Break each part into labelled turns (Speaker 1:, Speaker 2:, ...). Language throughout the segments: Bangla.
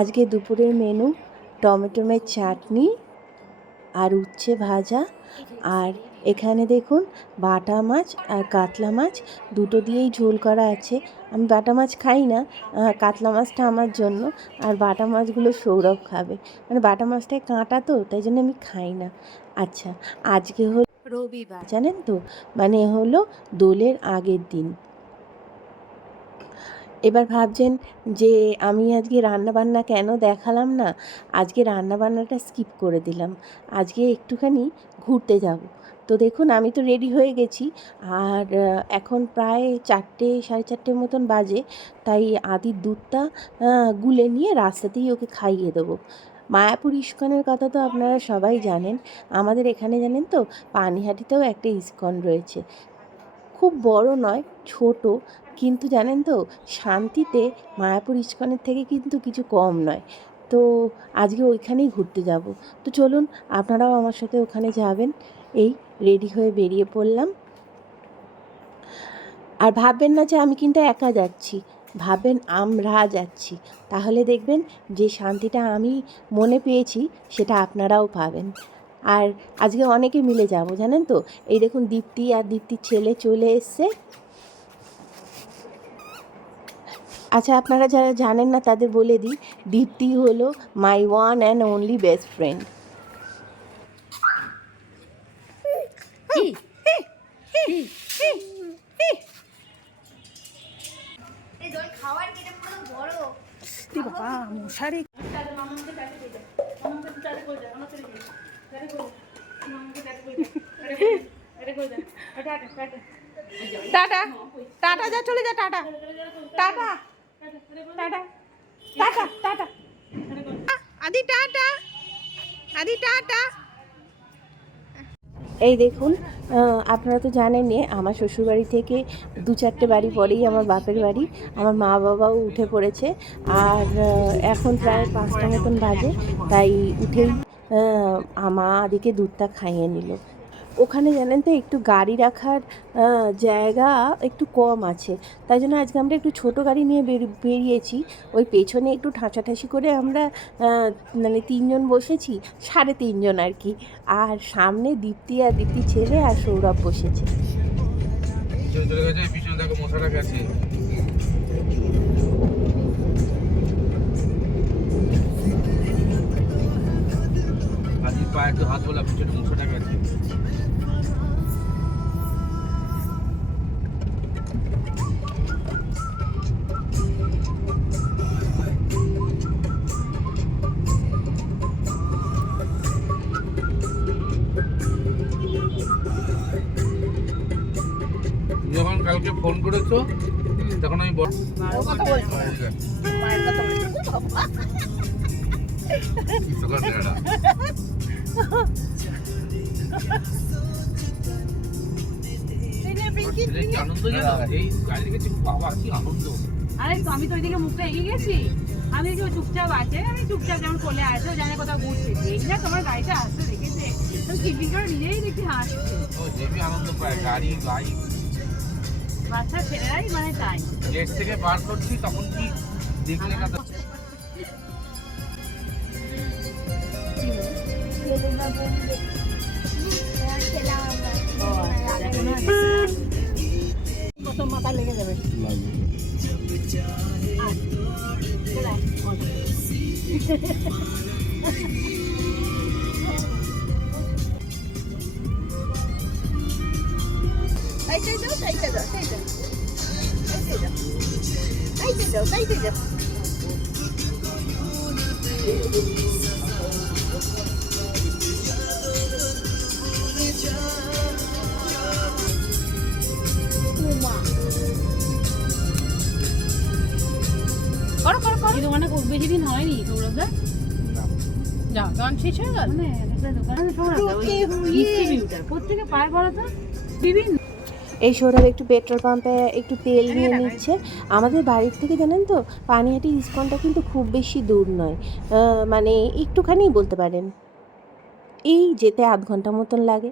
Speaker 1: আজকে দুপুরের মেনু টমেটোমের চাটনি আর উচ্ছে ভাজা। আর এখানে দেখুন বাটা মাছ আর কাতলা মাছ দুটো দিয়েই ঝোল করা আছে। আমি বাটা মাছ খাই না কাতলা মাছটা আমার জন্য। আর বাটা মাছগুলো সৌরভ খাবে। মানে বাটা মাছটায় কাঁটা তো তাই জন্য আমি খাই না। আচ্ছা আজকে হলো রবিবার। জানেন তো? মানে হলো দোলের আগের দিন। এবার ভাবছেন যে আমি আজকে রান্নাবান্না কেন দেখালাম না? আজকে রান্নাবান্নাটা স্কিপ করে দিলাম। আজকে একটুখানি ঘুরতে যাব। তো দেখুন, আমি তো রেডি হয়ে গেছি। আর এখন প্রায় চারটে, সাড়ে চারটের মতন বাজে। তাই আদির দুধটা গুলে নিয়ে রাস্তাতেই ওকে খাইয়ে দেবো। মায়াপুর ইস্কনের কথা তো আপনারা সবাই জানেন। আমাদের এখানে জানেন তো, পানিহাটিতেও একটা ইস্কন রয়েছে। খুব বড় নয়, ছোট। কিন্তু জানেন তো, শান্তিতে মায়াপুর ইস্কনের থেকে কিন্তু কিছু কম নয়। তো আজকে ওইখানেই ঘুরতে যাব। তো চলুন, আপনারাও আমার সাথে ওখানে যাবেন। এই রেডি হয়ে বেরিয়ে পড়লাম। আর ভাববেন না যে আমি কিন্তু একা যাচ্ছি। ভাববেন আমরা যাচ্ছি। তাহলে দেখবেন যে শান্তিটা আমি মনে পেয়েছি, সেটা আপনারাও পাবেন। আর আজকে অনেকে মিলে যাব, জানেন তো? এই দেখুন, দীপ্তি আর দীপ্তির ছেলে চলে এসছে। আচ্ছা আপনারা যারা জানেন না, তাদের বলে দিই, দীপ্তি হলো my one and only best friend
Speaker 2: tata tata, যা চলে যা, টাটা। টাটা।
Speaker 1: এই দেখুন আপনারা তো জানেনই আমার শ্বশুরবাড়ি থেকে দু চারটে বাড়ি পরেই আমার বাপের বাড়ি। আমার মা বাবাও উঠে পড়েছে আর এখন প্রায় পাঁচটা মতন বাজে তাই উঠেই আহ, মা আদিকে দুধটা খাইয়ে নিল। ওখানে জানেন তো, একটু গাড়ি রাখার জায়গা একটু কম আছে। তাই জন্য আজকে আমরা একটু ছোট গাড়ি নিয়ে বের- বেরিয়েছি। ওই পেছনে একটু ঠাঁচাঠাঁচি করে আমরা মানে তিনজন বসেছি, সাড়ে তিনজন আর কি। আর সামনে দীপ্তি আর দীপ্তি ছেলে আর সৌরভ বসেছে।
Speaker 3: পায়ে একটু হাত বলা পিছনে মশাটা বাবা কি আনন্দ
Speaker 2: আরে তো আমি তো ওইদিকে মুখটা এগিয়ে গেছি আমি দেখি চুপচাপ আছে আমি চুপচাপ যেমন চলে আসে জানে কোথাও ঘুরতে এই না তোমার গাড়িটা আসতে দেখেছে তো টিভি করে নিজেই দেখি হাসছে
Speaker 3: ও আনন্দ পায় গাড়ি বাইক
Speaker 2: বাচ্চা ছেলেরাই মানে তাই।
Speaker 3: গেট থেকে বার করছি তখন কি দেখলে না
Speaker 2: কত মাথা লেগে যাবে করো করো করো। এই দোকানটা খুব বেশি দিন হয়নি সৌরভদা। যা গান শেষ হয়ে গেল? মানে প্রত্যেকে পায় বলো তো? বিভিন্ন।
Speaker 1: এই সৌরভ একটু পেট্রোল পাম্পে একটু তেল নিয়ে নিচ্ছে। আমাদের বাড়ির থেকে জানেন তো পানিহাটি ইস্কনটা কিন্তু খুব বেশি দূর নয়। মানে একটুখানি বলতে পারেন। এই যেতে আধ ঘণ্টা মতন লাগে।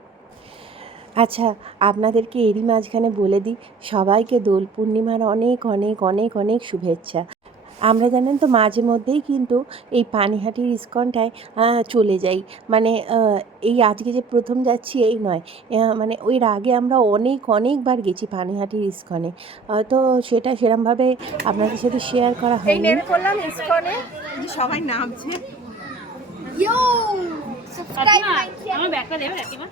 Speaker 1: আচ্ছা আপনাদেরকে এরই মাঝখানে বলে দিই, সবাইকে দোল পূর্ণিমার অনেক অনেক অনেক অনেক শুভেচ্ছা। আমরা জানেন তো মাঝে মধ্যেই কিন্তু এই পানিহাটির ইস্কনটায় চলে যাই। মানে এই আজকে যে প্রথম যাচ্ছি এই নয়। মানে ওই আগে আমরা অনেক অনেকবার গেছি পানিহাটির ইস্কনে। তো সেটা সেরমভাবে আপনাদের সাথে শেয়ার করা
Speaker 4: এই
Speaker 1: হয়নি।
Speaker 4: নেমে পড়লাম ইসকনে। যে সবাই নামছে।
Speaker 2: কাকিমা আমার ব্যাগটা দেবে কাকিমা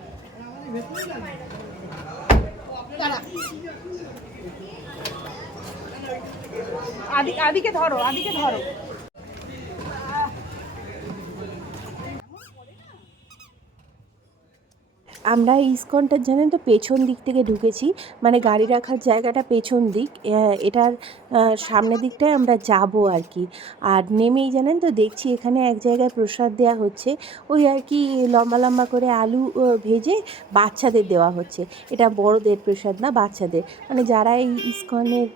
Speaker 4: আদি আদিকে ধরো আদিকে ধরো।
Speaker 1: আমরা ইস্কনটার জানেন তো পেছন দিক থেকে ঢুকেছি মানে গাড়ি রাখার জায়গাটা পেছন দিক এটার সামনের দিকটায় আমরা যাব আর কি। আর নেমেই জানেন তো দেখছি এখানে এক জায়গায় প্রসাদ দেওয়া হচ্ছে, ওই আর কি লম্বা লম্বা করে আলু ভেজে বাচ্চাদের দেওয়া হচ্ছে। এটা বড়দের প্রসাদ না বাচ্চাদের মানে যারা এই ইস্কনের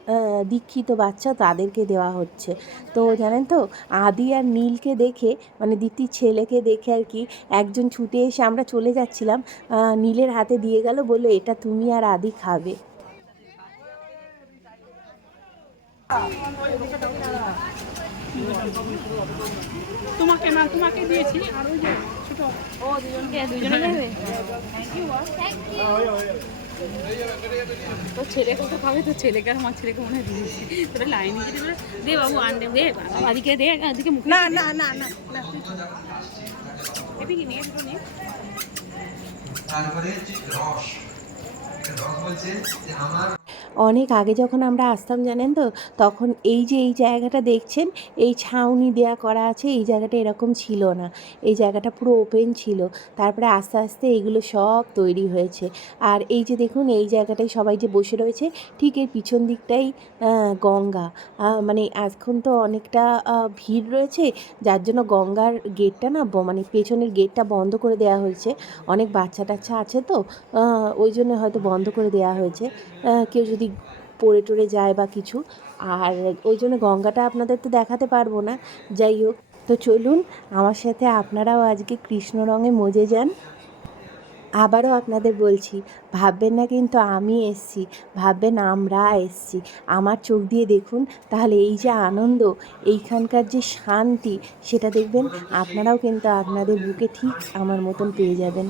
Speaker 1: দীক্ষিত বাচ্চা তাদেরকে দেওয়া হচ্ছে। তো জানেন তো আদি আর নীলকে দেখে মানে দিতির ছেলেকে দেখে আর কি একজন ছুটে এসে আমরা চলে যাচ্ছিলাম নীলের হাতে দিয়ে গেল বলল এটা তুমি আর আদি খাবে।
Speaker 2: তোমাকে না তোমাকে দিয়েছি। আর ওই যে ছোট। ও দুজনকে দুজনে তো ছেলে কত খাবে? তো ছেলেকে আর আমার ছেলেকে মনে হয় দিয়েছি। তবে লাইন দিয়ে দেবে দে বাবু আন দে দে আদিকে দে আদিকে মুখে
Speaker 4: না না না না না।
Speaker 2: এদিকে নিয়ে দুটো নিয়ে।
Speaker 5: তারপরে রস রস বলছে যে আমার
Speaker 1: অনেক আগে যখন আমরা আসতাম, জানেন তো? তখন এই যে এই জায়গাটা দেখছেন, এই ছাউনি দেয়া করা আছে, এই জায়গাটা এরকম ছিল না। এই জায়গাটা পুরো ওপেন ছিল। তারপরে আস্তে আস্তে এইগুলো সব তৈরি হয়েছে। আর এই যে দেখুন, এই জায়গাটায় সবাই যে বসে রয়েছে, ঠিক এর পিছন দিকটাই গঙ্গা। মানে এখন তো অনেকটা ভিড় রয়েছে, যার জন্য গঙ্গার গেটটা না মানে পেছনের গেটটা বন্ধ করে দেওয়া হয়েছে। অনেক বাচ্চা টাচ্চা আছে তো? ওই জন্য হয়তো বন্ধ করে দেওয়া হয়েছে। কেউ যদি পড়ে টরে যায় বা কিছু, আর ওই জন্য গঙ্গাটা আপনাদের তো দেখাতে পারব না। যাই হোক, তো চলুন, আমার সাথে আপনারাও আজকে কৃষ্ণ রঙে মজে যান। আবারও আপনাদের বলছি, ভাববেন না কিন্তু আমি এসছি, ভাববেন আমরা এসছি। আমার চোখ দিয়ে দেখুন, তাহলে এই যে আনন্দ, এইখানকার যে শান্তি, সেটা দেখবেন, আপনারাও কিন্তু আপনাদের বুকে ঠিক আমার মতন পেয়ে যাবেন।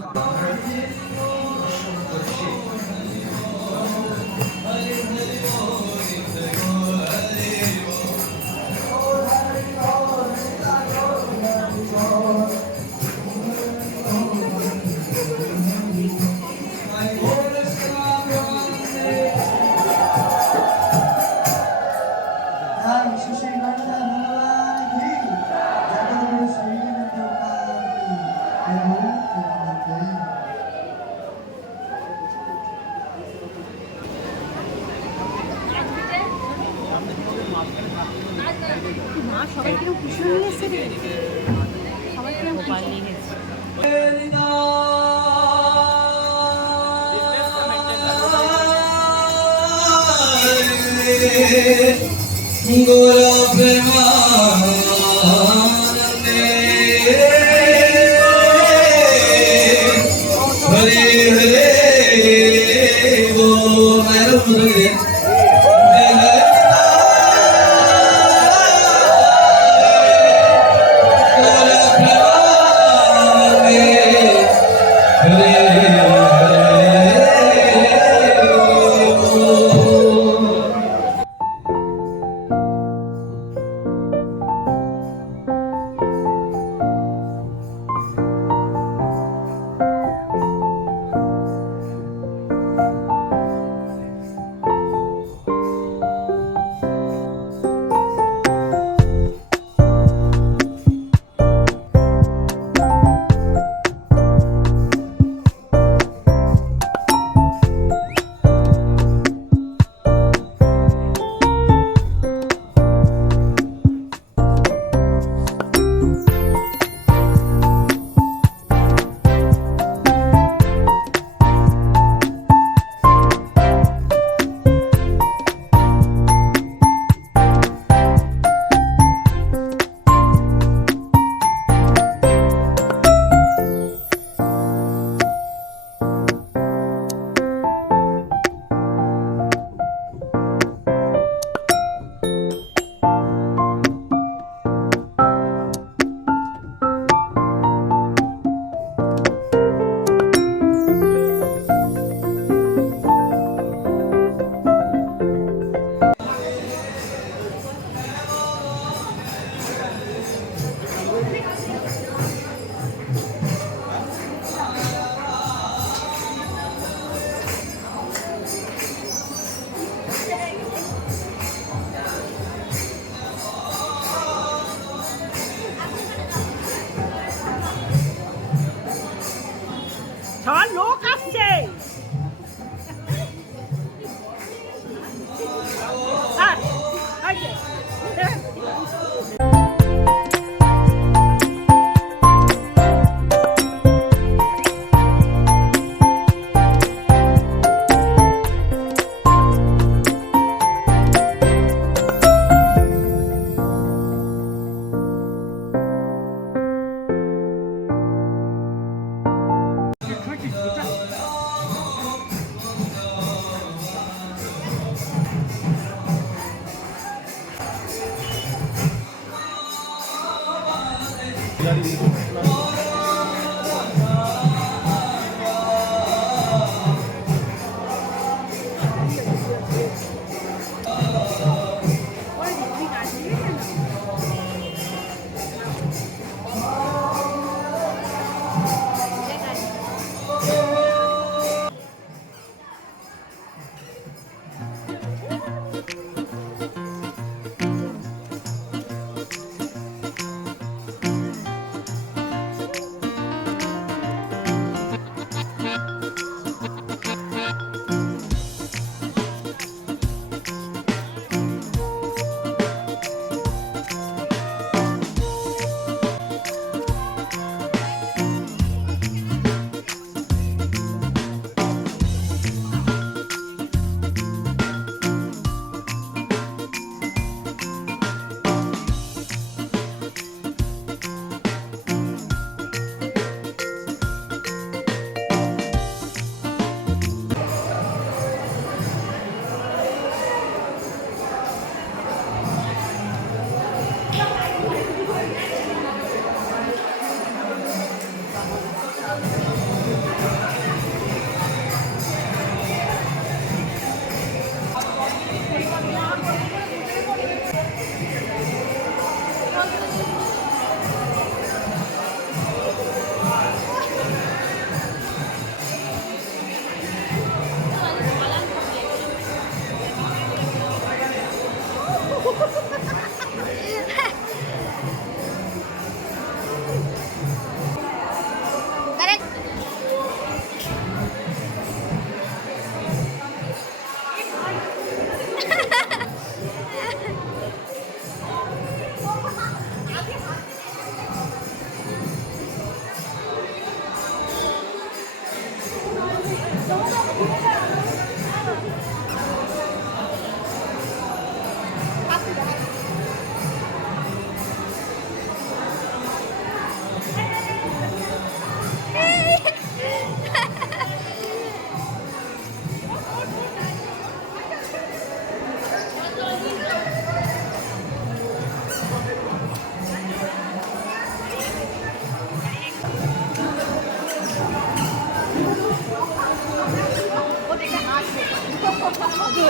Speaker 5: গোরা প্রেমানন্দে হরে হরে গো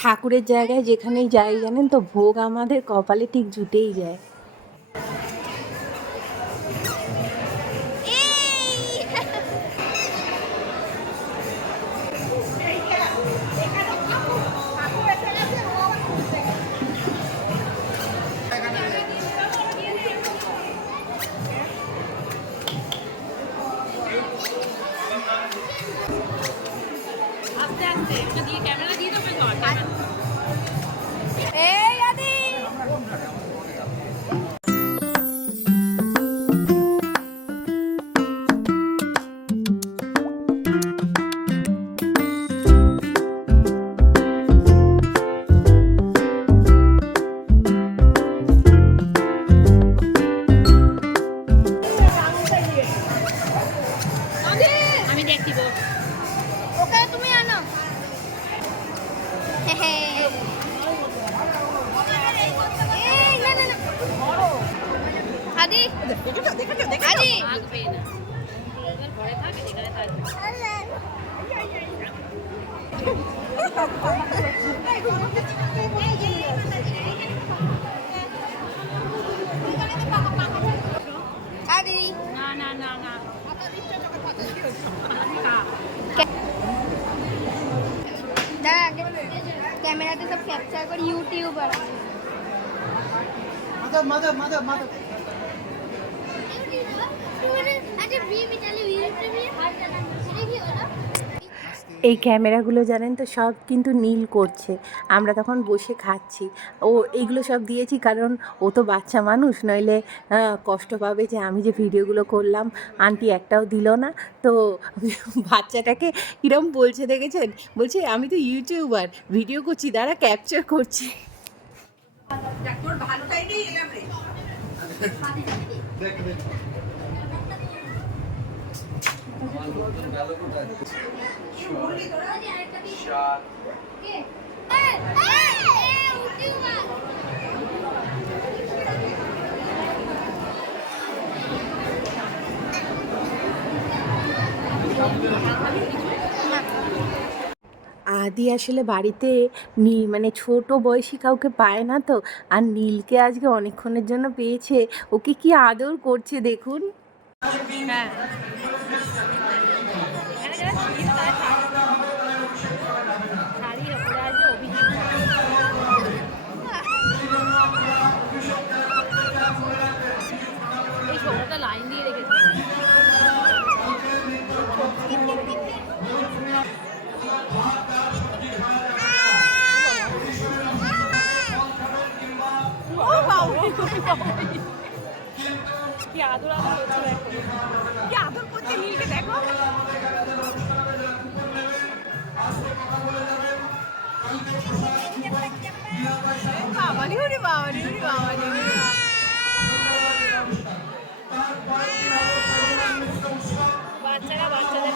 Speaker 1: ঠাকুরের জায়গায় যেখানেই যাই জানেন তো ভোগ আমাদের কপালে ঠিক জুটেই যায়।
Speaker 6: আদি। আদি। আদি।
Speaker 2: না না না না।
Speaker 6: ক্যামেরাতে সব ক্যাপচার করে ইউটিউব আর আচ্ছা বিয়ে মিটালে বিয়ে মিটালে হার জানা এটা কি হলো
Speaker 4: এই ক্যামেরাগুলো জানেন তো সব কিন্তু নীল করছে। আমরা তখন বসে খাচ্ছি। ও এইগুলো সব দিয়েছি কারণ ও তো বাচ্চা মানুষ নইলে কষ্ট পাবে যে আমি যে ভিডিওগুলো করলাম আন্টি একটাও দিল না। তো বাচ্চাটাকে কিরম বলছে দেখেছেন? বলছে আমি তো ইউটিউবার ভিডিও করছি দাঁড়া ক্যাপচার করছি। আদি আসলে বাড়িতে নী মানে ছোট বয়সী কাউকে পায় না তো। আর নীলকে আজকে অনেকক্ষণের জন্য পেয়েছে। ওকে কি আদর করছে দেখুন।
Speaker 2: ছোটটা লাইন দিয়ে রেখেছে। কি আদর আদর করছে
Speaker 6: কি আদর করছে নীলকে দেখো? বাবারি উরি বাবারি উরি বাবারি উরি
Speaker 2: বাচ্চারা, বাচ্চাদের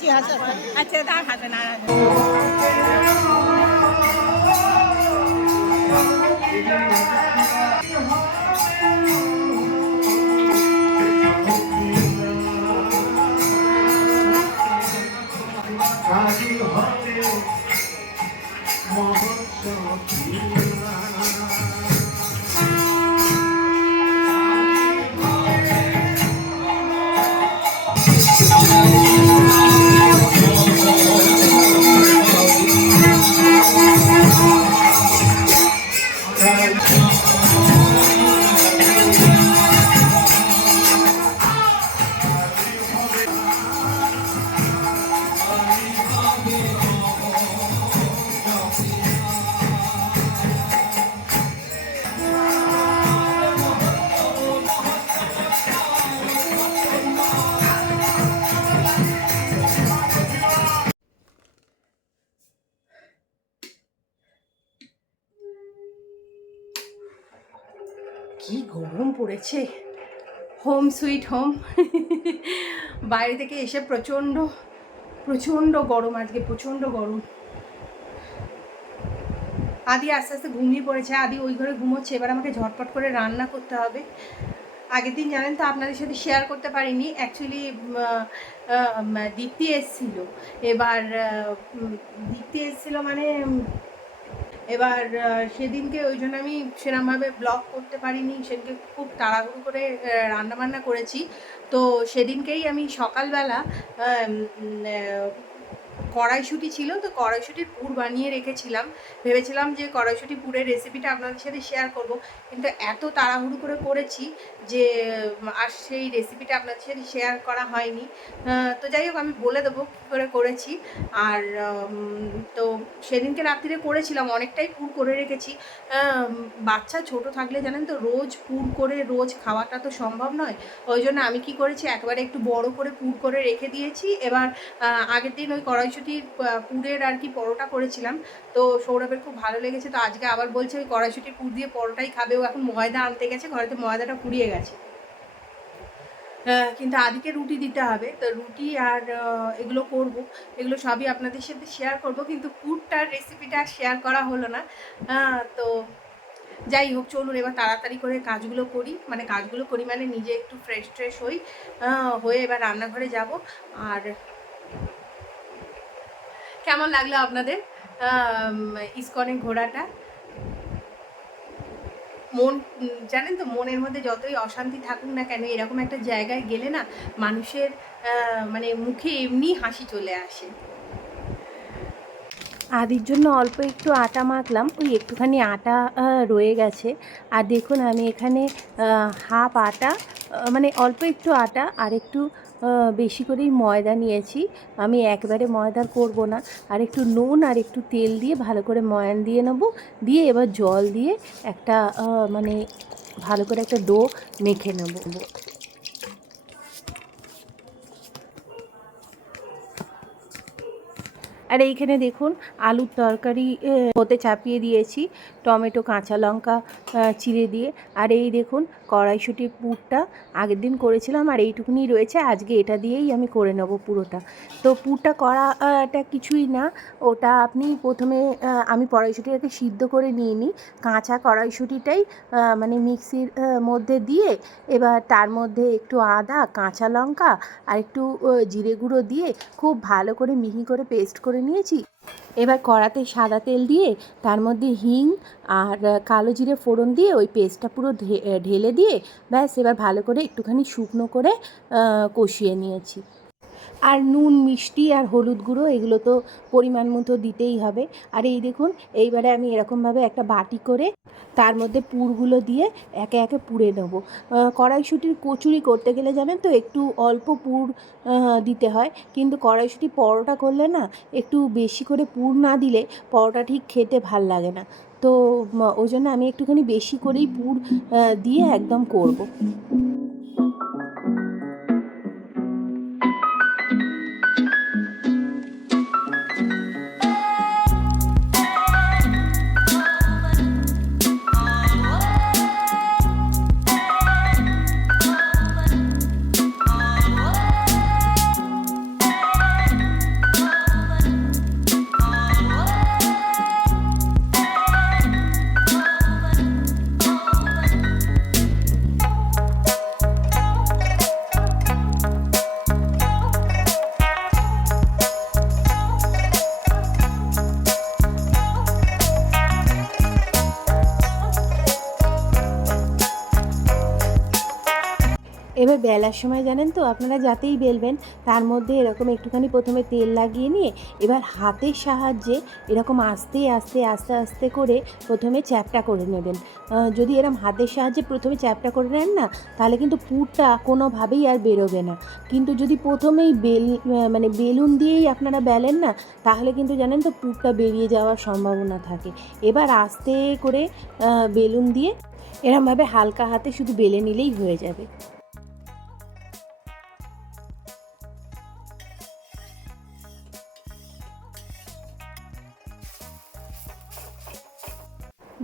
Speaker 6: বেশি হাসা আচ্ছা তার হাসে না আর হাসে
Speaker 4: পড়েছে হোম সুইট হোম। বাইরে থেকে এসে প্রচণ্ড প্রচণ্ড গরম আজকে, প্রচণ্ড গরম। আদি আস্তে আস্তে ঘুমিয়ে পড়েছে। আদি ওই ঘরে ঘুমোচ্ছে। এবার আমাকে ঝটপট করে রান্না করতে হবে। আগের দিন জানেন তো, আপনাদের সাথে শেয়ার করতে পারিনি। অ্যাকচুয়ালি দীপ্তি এসছিল। এবার দীপ্তি এসছিল মানে এবার সেদিনকে ওই জন্য আমি সেরমভাবে ব্লগ করতে পারিনি। সেদিনকে খুব তাড়াহুড়ো করে রান্নাবান্না করেছি। তো সেদিনকেই আমি সকালবেলা কড়াইশুঁটি ছিল, তো কড়াইশুঁটির পুর বানিয়ে রেখেছিলাম। ভেবেছিলাম যে কড়াইশুঁটি পুরের রেসিপিটা আপনাদের সাথে শেয়ার করব, কিন্তু এত তাড়াহুড়ো করে করেছি যে, আর সেই রেসিপিটা আপনাদের সাথে শেয়ার করা হয়নি। তো যাই হোক, আমি বলে দেবো কী করে করেছি। আর তো সেদিনকে রাত্রিরে করেছিলাম, অনেকটাই পুর করে রেখেছি। বাচ্চা ছোট থাকলে জানেন তো, রোজ পুর করে, রোজ খাওয়াটা তো সম্ভব নয়। ওই জন্য আমি কি করেছি, একবারে একটু বড় করে পুর করে রেখে দিয়েছি। এবার আগের দিন ওই কড়াইশুঁটির পুরের আর কি পরোটা করেছিলাম। তো সৌরভের খুব ভালো লেগেছে। তো আজকে আবার বলছে ওই কড়াইশুঁটির পুর দিয়ে পরোটাই খাবে। ও এখন ময়দা আনতে গেছে। ঘরেতে ময়দাটা পুড়িয়ে গেছে।
Speaker 1: আহ, কিন্তু আদিকে রুটি দিতে হবে। তো রুটি আর এগুলো করব। এগুলো সবই আপনাদের সাথে শেয়ার করব। কিন্তু পুরটার রেসিপিটা শেয়ার করা হলো না। আহ, তো যাই হোক চলুন এবার তাড়াতাড়ি করে কাজগুলো করি। মানে কাজগুলো করি মানে নিজে একটু ফ্রেশ ট্রেশ হই। আহ, হয়ে এবার রান্নাঘরে যাব। আর কেমন লাগল আপনাদের? আম, ইসকনে ঘোরাটা মন জানেন তো মনের মধ্যে যতই অশান্তি থাকুক না কেন এরকম একটা জায়গায় গেলে না মানুষের মানে মুখে এমনি হাসি চলে আসে। আদির জন্য অল্প একটু আটা মাখলাম ওই একটুখানি আটা রয়ে গেছে। আর দেখুন আমি এখানে হাফ আটা মানে অল্প একটু আটা আর একটু বেশি করেই ময়দা নিয়েছি। আমি একবারে ময়দা করব না। আর একটু নুন আর একটু তেল দিয়ে ভালো করে ময়ান দিয়ে নেব। দিয়ে এবার জল দিয়ে একটা মানে ভালো করে একটা ডো মেখে নেব। আর এইখানে দেখুন আলুর তরকারি হতে চাপিয়ে দিয়েছি, টমেটো, কাঁচা লঙ্কা চিড়ে দিয়ে। আর এই দেখুন কড়াইশুটির পুরটা আগের দিন করেছিলাম আর এইটুকুনি রয়েছে, আজকে এটা দিয়েই আমি করে নেব পুরোটা। তো পুরটা করাটা কিছুই না, ওটা আপনি প্রথমে আমি কড়াইশুটিটাকে সিদ্ধ করে নিয়ে নিই, কাঁচা কড়াইশুটিটাই মানে মিক্সির মধ্যে দিয়ে, এবার তার মধ্যে একটু আদা, কাঁচা লঙ্কা আর একটু জিরে গুঁড়ো দিয়ে খুব ভালো করে মিহি করে পেস্ট করে নিয়েছি। এবার কড়াতে সাদা তেল দিয়ে, তার মধ্যে হিং আর কালো জিরে ফোড়ন দিয়ে ওই পেস্টটা পুরো ঢেলে দিয়ে ব্যাস এবার ভালো করে একটুখানি শুকনো করে কষিয়ে নিয়েছি। আর নুন, মিষ্টি আর হলুদ গুঁড়ো, এগুলো তো পরিমাণ মতো দিতেই হবে। আর এই দেখুন, এইবারে আমি এরকমভাবে একটা বাটি করে তার মধ্যে পুরগুলো দিয়ে একে একে পুড়ে নেব। কড়াইশুঁটির কচুরি করতে গেলে জানেন তো, একটু অল্প পুর দিতে হয়। কিন্তু কড়াইশুঁটি পরোটা করলে না, একটু বেশি করে পুর না দিলে পরোটা ঠিক খেতে ভালো লাগে না। তো ওই জন্য আমি একটুখানি বেশি করেই পুর দিয়ে একদম করব। এবার বেলার সময় জানেন তো, আপনারা যাতেই বেলবেন, তার মধ্যে এরকম একটুখানি প্রথমে তেল লাগিয়ে নিয়ে এবার হাতের সাহায্যে এরকম আস্তে আস্তে আস্তে আস্তে করে প্রথমে চ্যাপটা করে নেবেন। যদি এরকম হাতের সাহায্যে প্রথমে চ্যাপটা করে নেন না, তাহলে কিন্তু পুরটা কোনোভাবেই আর বেরোবে না। কিন্তু যদি প্রথমেই বেল মানে বেলুন দিয়েই আপনারা বেলেন না, তাহলে কিন্তু জানেন তো পুরটা বেরিয়ে যাওয়ার সম্ভাবনা থাকে। এবার আস্তে করে বেলুন দিয়ে এরমভাবে হালকা হাতে শুধু বেলে নিলেই হয়ে যাবে।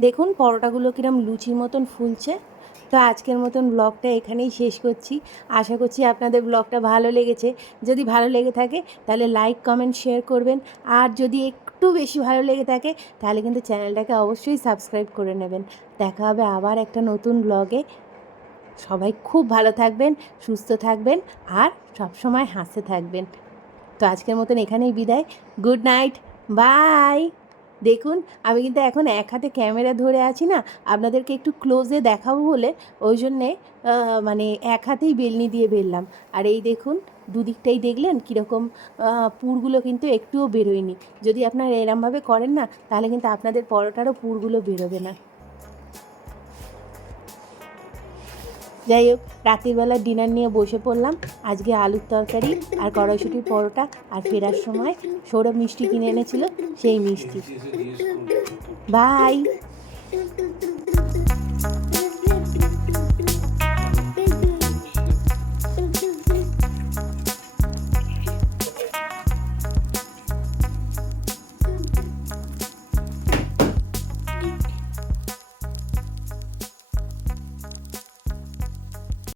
Speaker 1: দেখুন পরোটাগুলো কিরম লুচির মতন ফুলছে। তো আজকের মতন ব্লগটা এখানেই শেষ করছি। আশা করছি আপনাদের ব্লগটা ভালো লেগেছে। যদি ভালো লেগে থাকে, তাহলে লাইক কমেন্ট শেয়ার করবেন। আর যদি একটু বেশি ভালো লেগে থাকে, তাহলে কিন্তু চ্যানেলটাকে অবশ্যই সাবস্ক্রাইব করে নেবেন। দেখা হবে আবার একটা নতুন ব্লগে সবাই খুব ভালো থাকবেন, সুস্থ থাকবেন আর সবসময় হাসতে থাকবেন। তো আজকের মতন এখানেই বিদায়। গুড নাইট বাই দেখুন, আমি কিন্তু এখন এক হাতে ক্যামেরা ধরে আছি না, আপনাদেরকে একটু ক্লোজে দেখাবো বলে, ওই জন্যে মানে এক হাতেই বেলনি দিয়ে বেললাম। আর এই দেখুন, দুদিকটাই দেখলেন কীরকম পুরগুলো কিন্তু একটুও বেরোয়নি। যদি আপনারা এরমভাবে করেন না, তাহলে কিন্তু আপনাদের পরোটারও পুরগুলো বেরোবে না। যাই হোক, রাতের বেলা ডিনার নিয়ে বসে পড়লাম। আজকে আলুর তরকারি আর কড়াইশুটির পরোটা আর ফেরার সময় সৌরভ মিষ্টি কিনে এনেছিল, সেই মিষ্টি। বাই